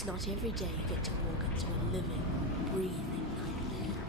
It's not every day you get to walk into a living, breathing nightmare.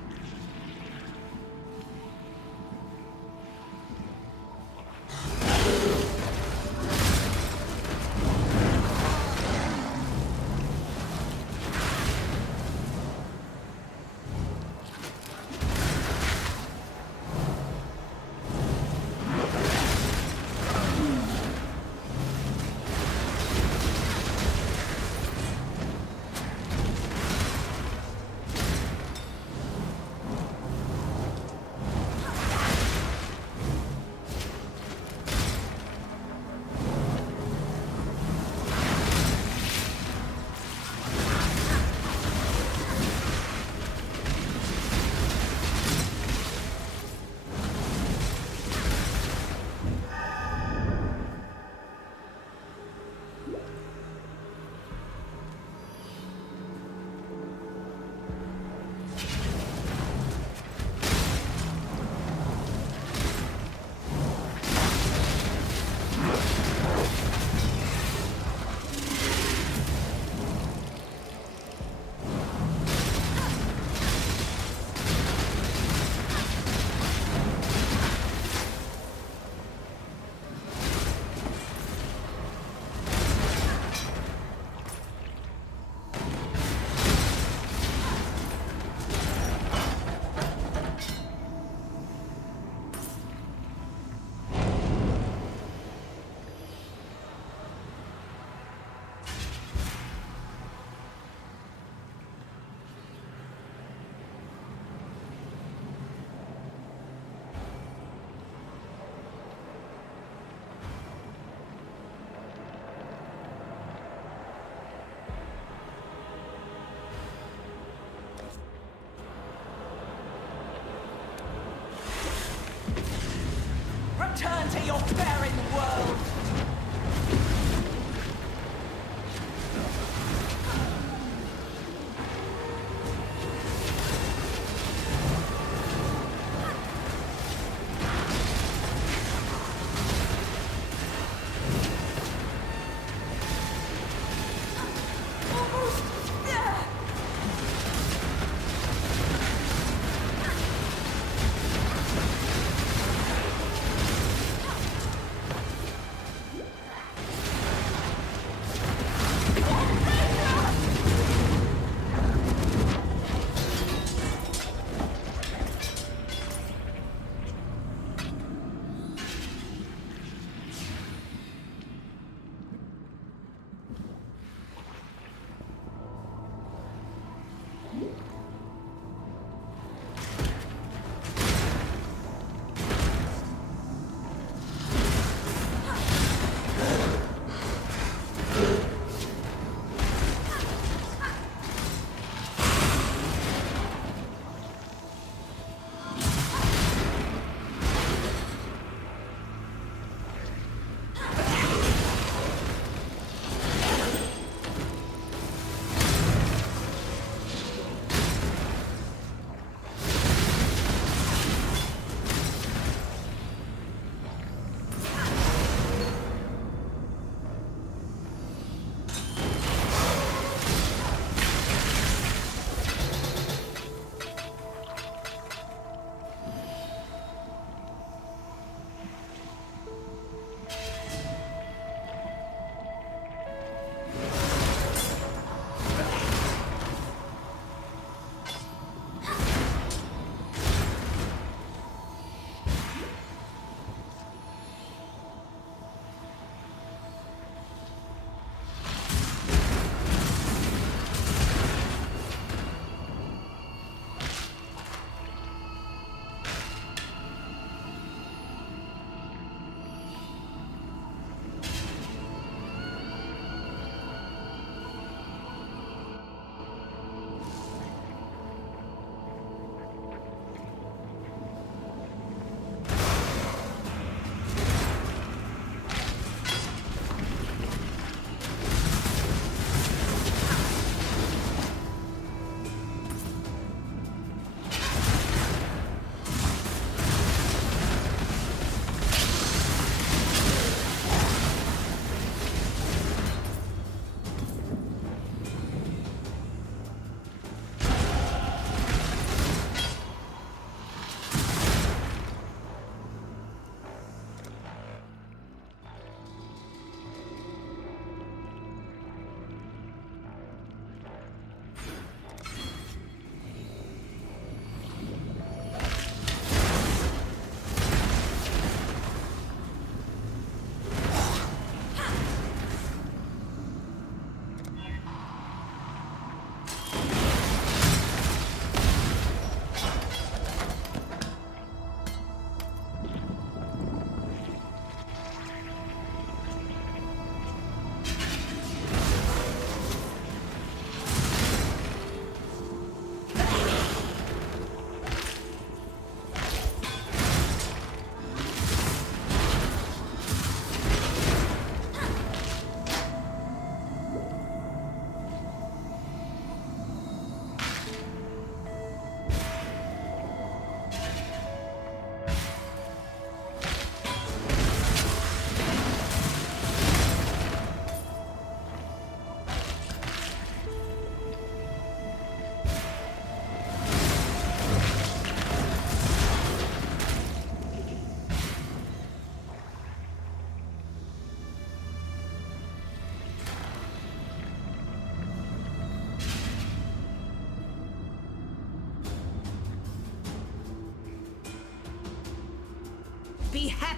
Return to your barren world!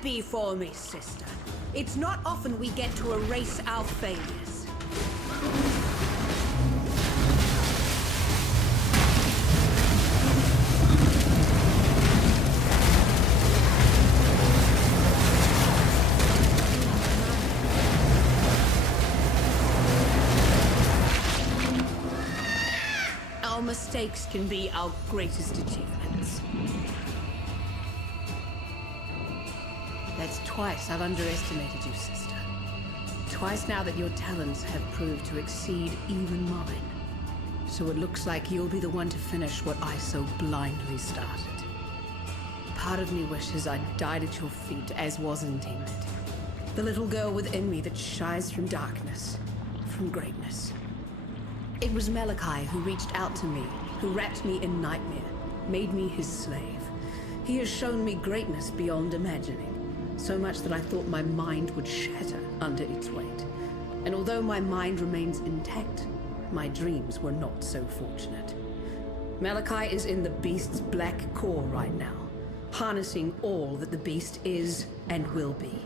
happy for me, sister. It's not often we get to erase our failures. Our mistakes can be our greatest achievements. That's twice I've underestimated you, sister. Twice now that your talents have proved to exceed even mine. So it looks like you'll be the one to finish what I so blindly started. Part of me wishes I'd died at your feet as was intended. The little girl within me that shies from darkness, from greatness. It was Malachai who reached out to me, who wrapped me in nightmare, made me his slave. He has shown me greatness beyond imagining. So much that I thought my mind would shatter under its weight. And although my mind remains intact, my dreams were not so fortunate. Malachai is in the beast's black core right now, harnessing all that the beast is and will be.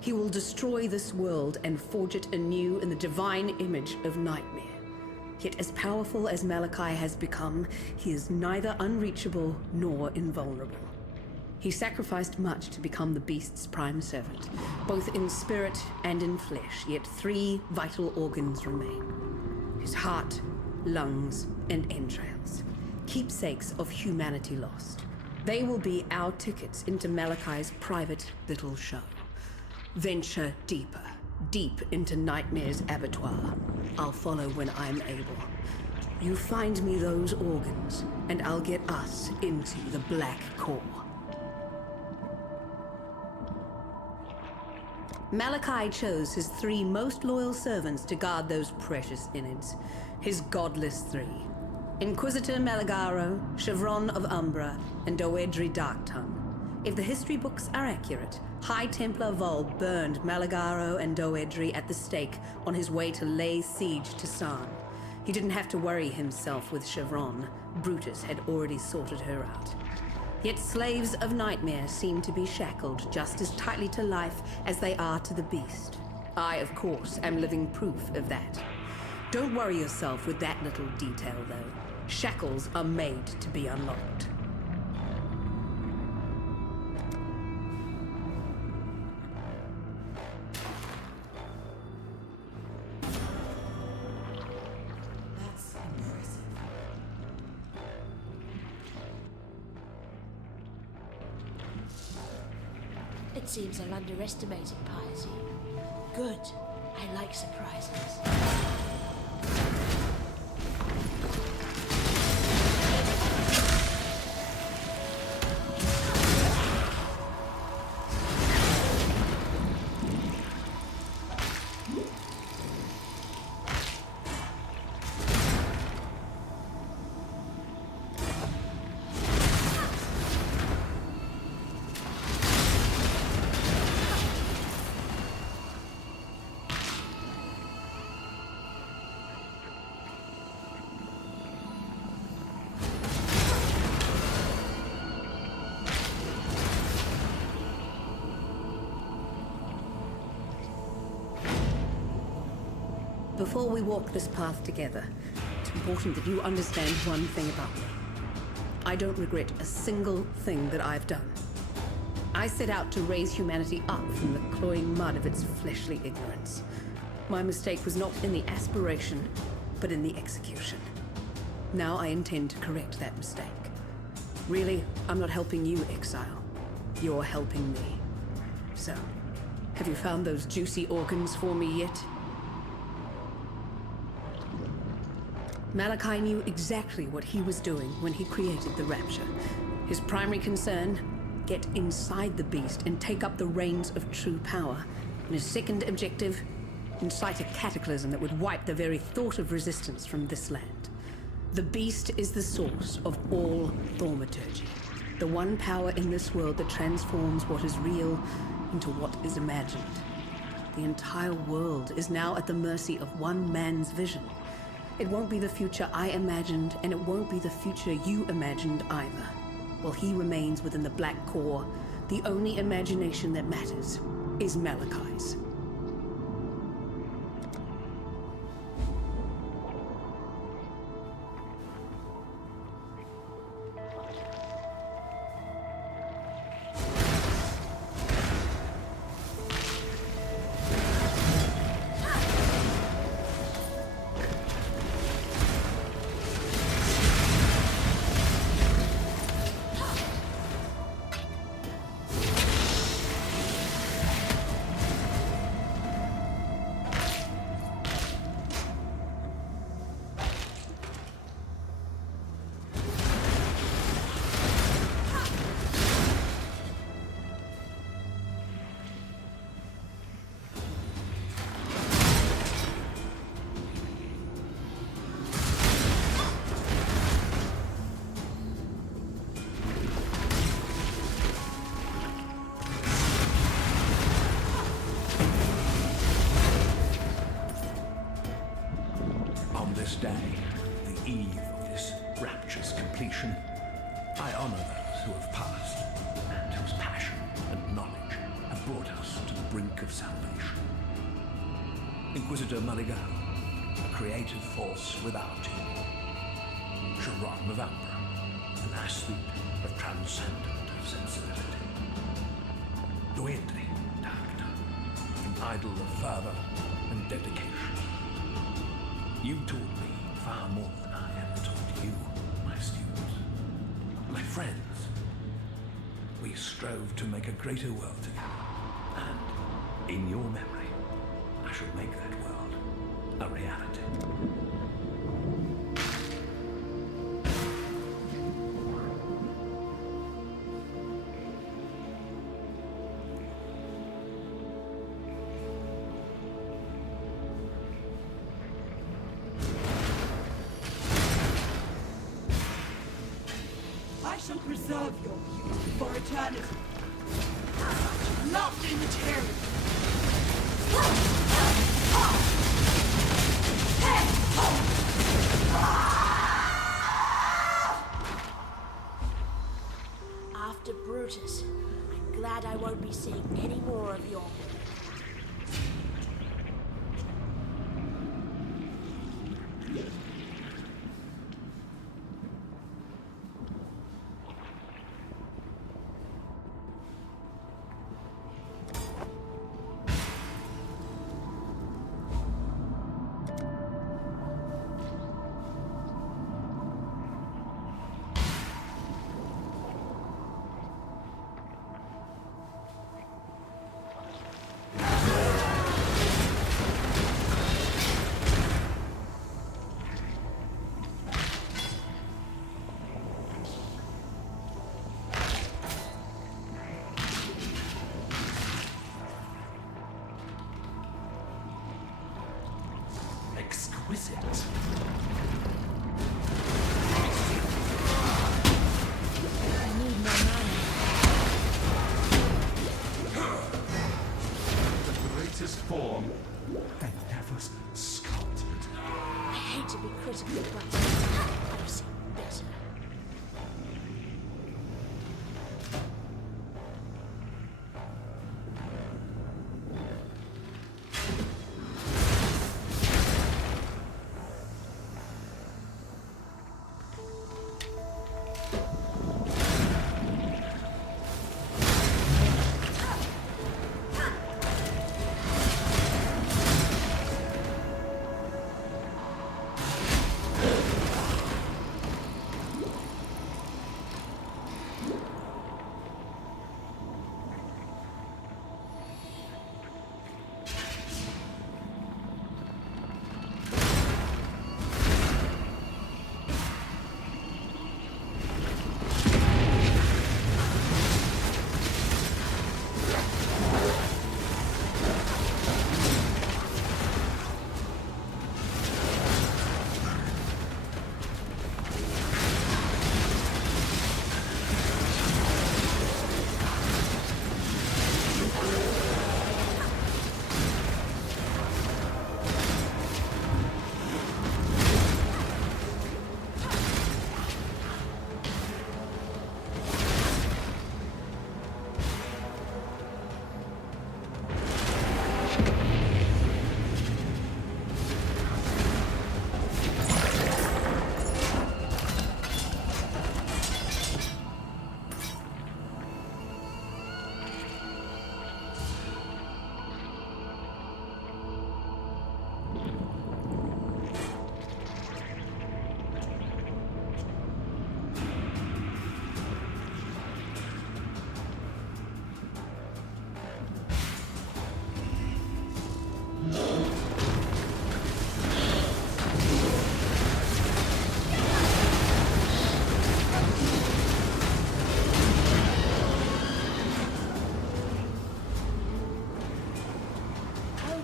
He will destroy this world and forge it anew in the divine image of nightmare. Yet as powerful as Malachai has become, he is neither unreachable nor invulnerable. He sacrificed much to become the beast's prime servant, both in spirit and in flesh, yet 3 vital organs remain. His heart, lungs, and entrails, keepsakes of humanity lost. They will be our tickets into Malachai's private little show. Venture deeper, deep into Nightmare's abattoir. I'll follow when I'm able. You find me those organs, and I'll get us into the black core. Malachai chose his 3 most loyal servants to guard those precious innards. His godless 3. Inquisitor Malagaro, Chevron of Umbra, and Doedri Darktongue. If the history books are accurate, High Templar Vol burned Malagaro and Doedri at the stake on his way to lay siege to San. He didn't have to worry himself with Chevron. Brutus had already sorted her out. Yet slaves of nightmare seem to be shackled just as tightly to life as they are to the beast. I, of course, am living proof of that. Don't worry yourself with that little detail, though. Shackles are made to be unlocked. It seems I've underestimated piety. Good. I like surprises. Before we walk this path together, it's important that you understand one thing about me. I don't regret a single thing that I've done. I set out to raise humanity up from the cloying mud of its fleshly ignorance. My mistake was not in the aspiration, but in the execution. Now I intend to correct that mistake. Really, I'm not helping you, Exile. You're helping me. So, have you found those juicy organs for me yet? Malachai knew exactly what he was doing when he created the Rapture. His primary concern, get inside the beast and take up the reins of true power. And his second objective, incite a cataclysm that would wipe the very thought of resistance from this land. The beast is the source of all thaumaturgy. The one power in this world that transforms what is real into what is imagined. The entire world is now at the mercy of one man's vision. It won't be the future I imagined, and it won't be the future you imagined either. While he remains within the black core, the only imagination that matters is Malachai's. This day, the eve of this rapture's completion, I honor those who have passed, and whose passion and knowledge have brought us to the brink of salvation. Inquisitor Malachai, a creative force without equal. Sharon of Ambra, an aesthete of transcendent sensibility. Dwayne Dagda, an idol of fervor and dedication. You taught me far more than I ever taught you, my students. My friends, we strove to make a greater world together. And in your memory, I shall make that world a reality. I shall preserve your beauty for eternity. Lofty material. After Brutus, I'm glad I won't be seeing any more of your... Exquisite. I need more mana. The greatest form and never sculpted. I hate to be critical, but I've seen better.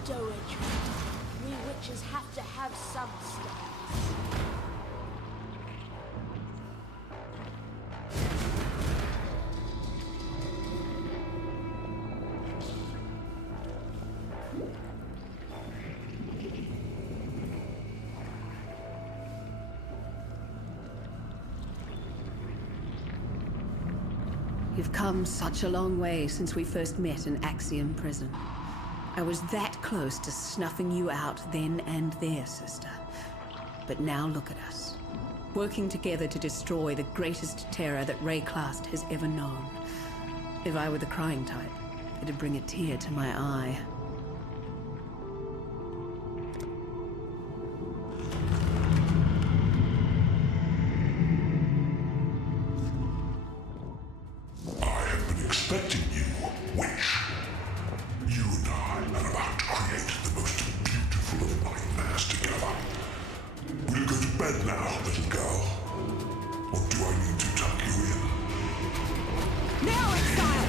stowage. We witches have to have some stuff. You've come such a long way since we first met in Axiom Prison. I was that close to snuffing you out then and there, sister. But now look at us, working together to destroy the greatest terror that Rayclast has ever known. If I were the crying type, it'd bring a tear to my eye. Expecting you, witch. You and I are about to create the most beautiful of nightmares together. Will you go to bed now, little girl? Or do I need to tuck you in? Now, exile!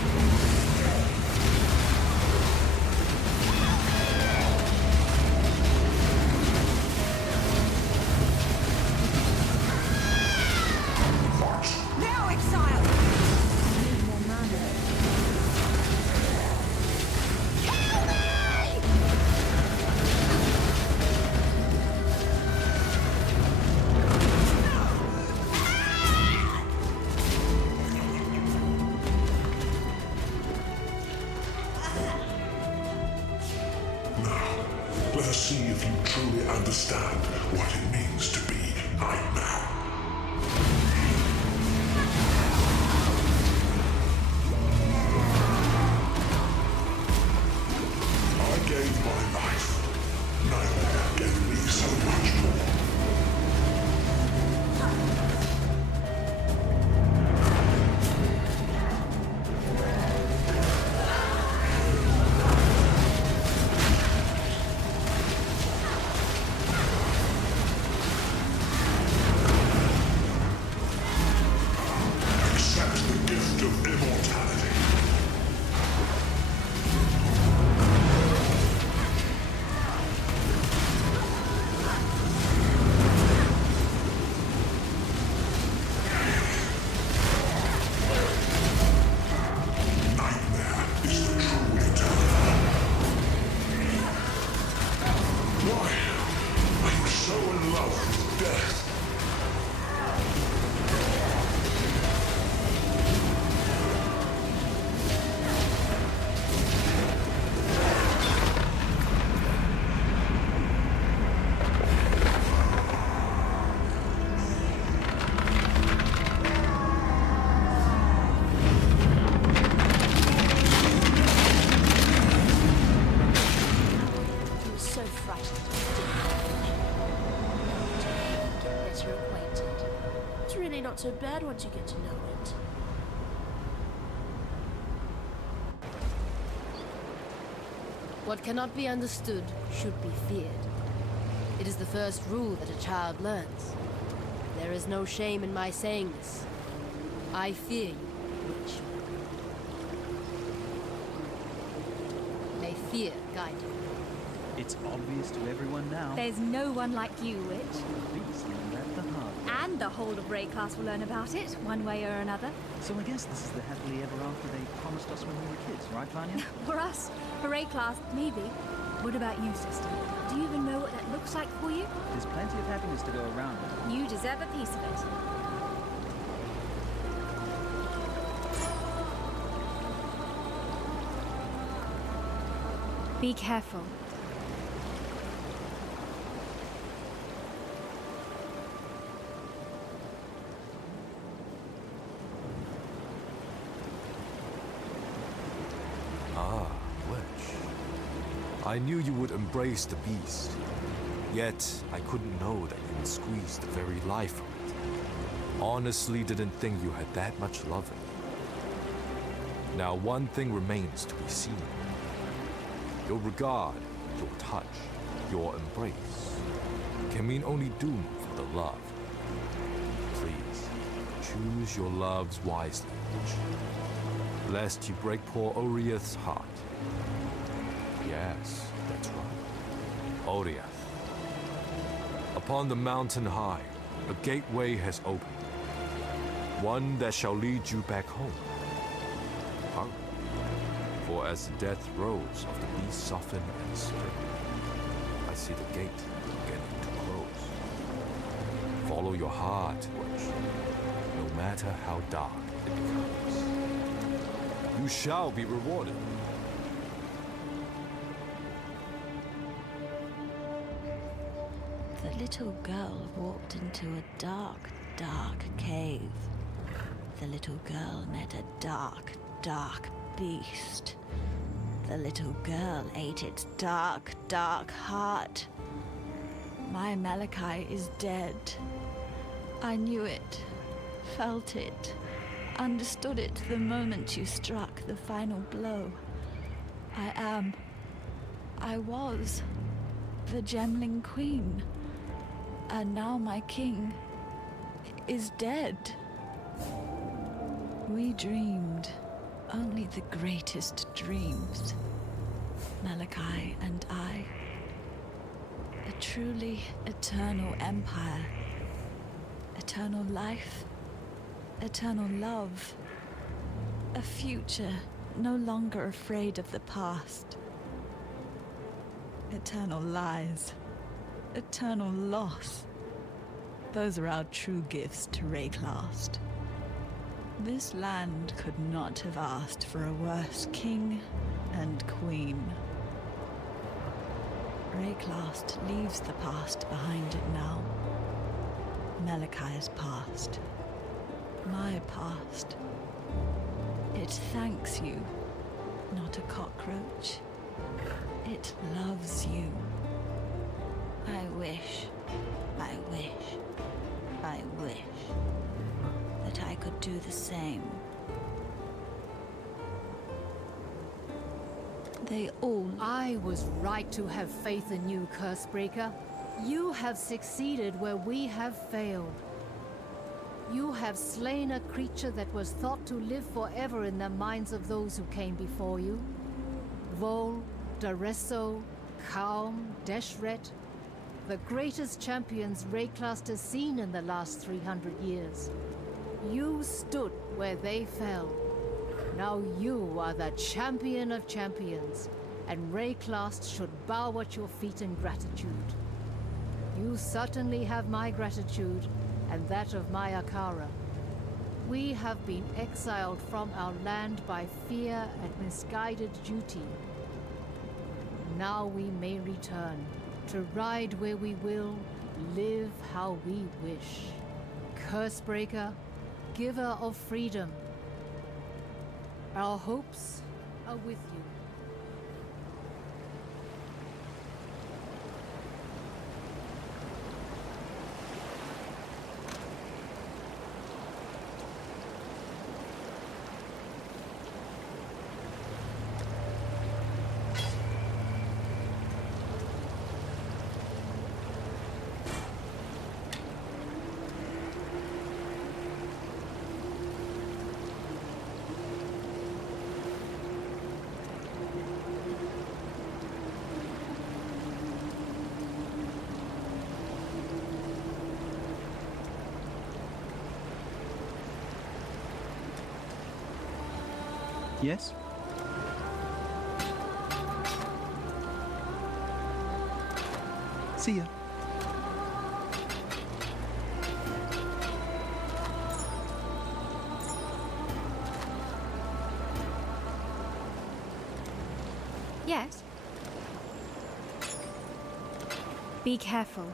Now, exile! Let us see if you truly understand what it means to be Nightmare. I gave my life. Nightmare gave me so much more. Not so bad once you get to know it. What cannot be understood should be feared. It is the first rule that a child learns. There is no shame in my saying this. I fear you, witch. May fear guide you. It's obvious to everyone now. There's no one like you, witch. Please learn that the hard way. And the whole of Rayclast will learn about it, one way or another. So I guess this is the happily ever after they promised us when we were kids, right, Vanya? For us, for Rayclast, maybe. What about you, sister? Do you even know what that looks like for you? There's plenty of happiness to go around. You deserve a piece of it. Be careful. I knew you would embrace the beast, yet I couldn't know that you would squeeze the very life from it. Honestly didn't think you had that much love in you. Now one thing remains to be seen. Your regard, your touch, your embrace can mean only doom for the loved. Please, choose your loves wisely, lest you break poor Oriath's heart. Yes, that's right. Odiath. Upon the mountain high, a gateway has opened. One that shall lead you back home. Hurry. For as the death throes of the beast soften and split, I see the gate beginning to close. Follow your heart, Wedge, no matter how dark it becomes. You shall be rewarded. The little girl walked into a dark, dark cave. The little girl met a dark, dark beast. The little girl ate its dark, dark heart. My Malachai is dead. I knew it, felt it, understood it the moment you struck the final blow. I was the Gemling Queen. And now my king is dead. We dreamed only the greatest dreams, Malachai and I. A truly eternal empire. Eternal life. Eternal love. A future no longer afraid of the past. Eternal lies. Eternal loss. Those are our true gifts to Rayclast. This land could not have asked for a worse king and queen. Rayclast leaves the past behind it now. Malachai's past. My past. It thanks you, not a cockroach. It loves you. I wish that I could do the same. They all... I was right to have faith in you, Cursebreaker. You have succeeded where we have failed. You have slain a creature that was thought to live forever in the minds of those who came before you. Vol, Daresso, Kaum, Deshret, the greatest champions Rayclast has seen in the last 300 years. You stood where they fell. Now you are the champion of champions, and Rayclast should bow at your feet in gratitude. You certainly have my gratitude, and that of my Akara. We have been exiled from our land by fear and misguided duty. Now we may return, to ride where we will, live how we wish. Cursebreaker, giver of freedom, our hopes are with you. Yes? See ya. Yes? Be careful.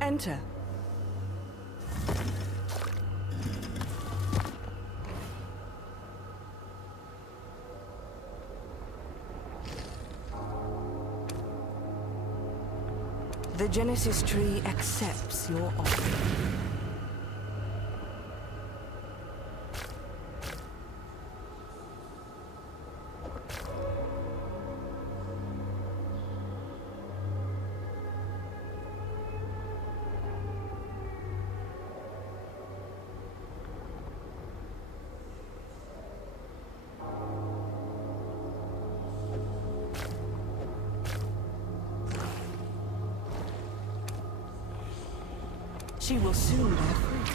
Enter. The Genesis tree accepts your offering. She will soon bear fruit.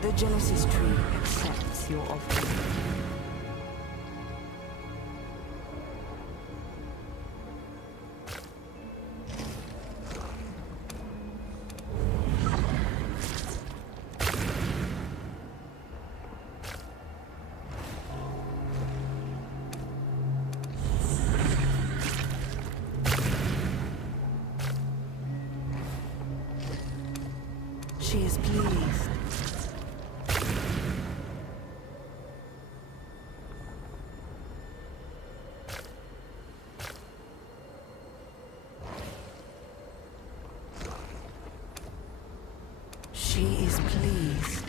The Genesis tree accepts your offering. She is pleased. She is pleased.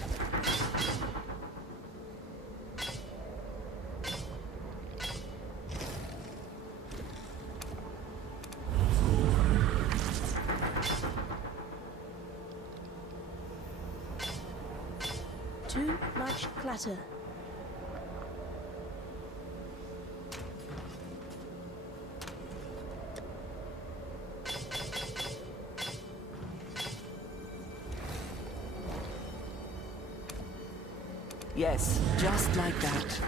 Too much clutter. Yes, just like that.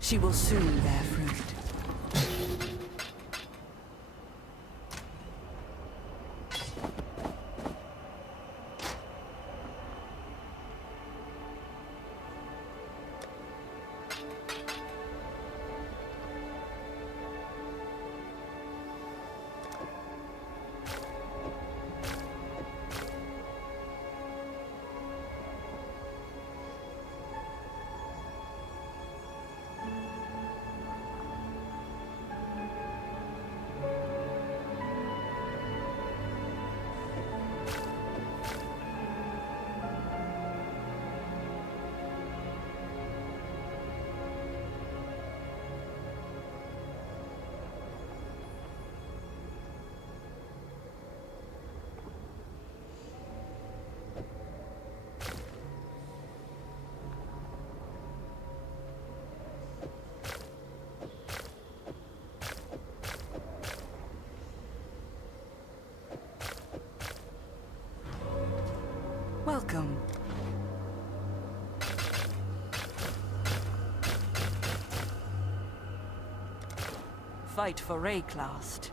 She will soon bear fruit. Welcome. Fight for Rayclast.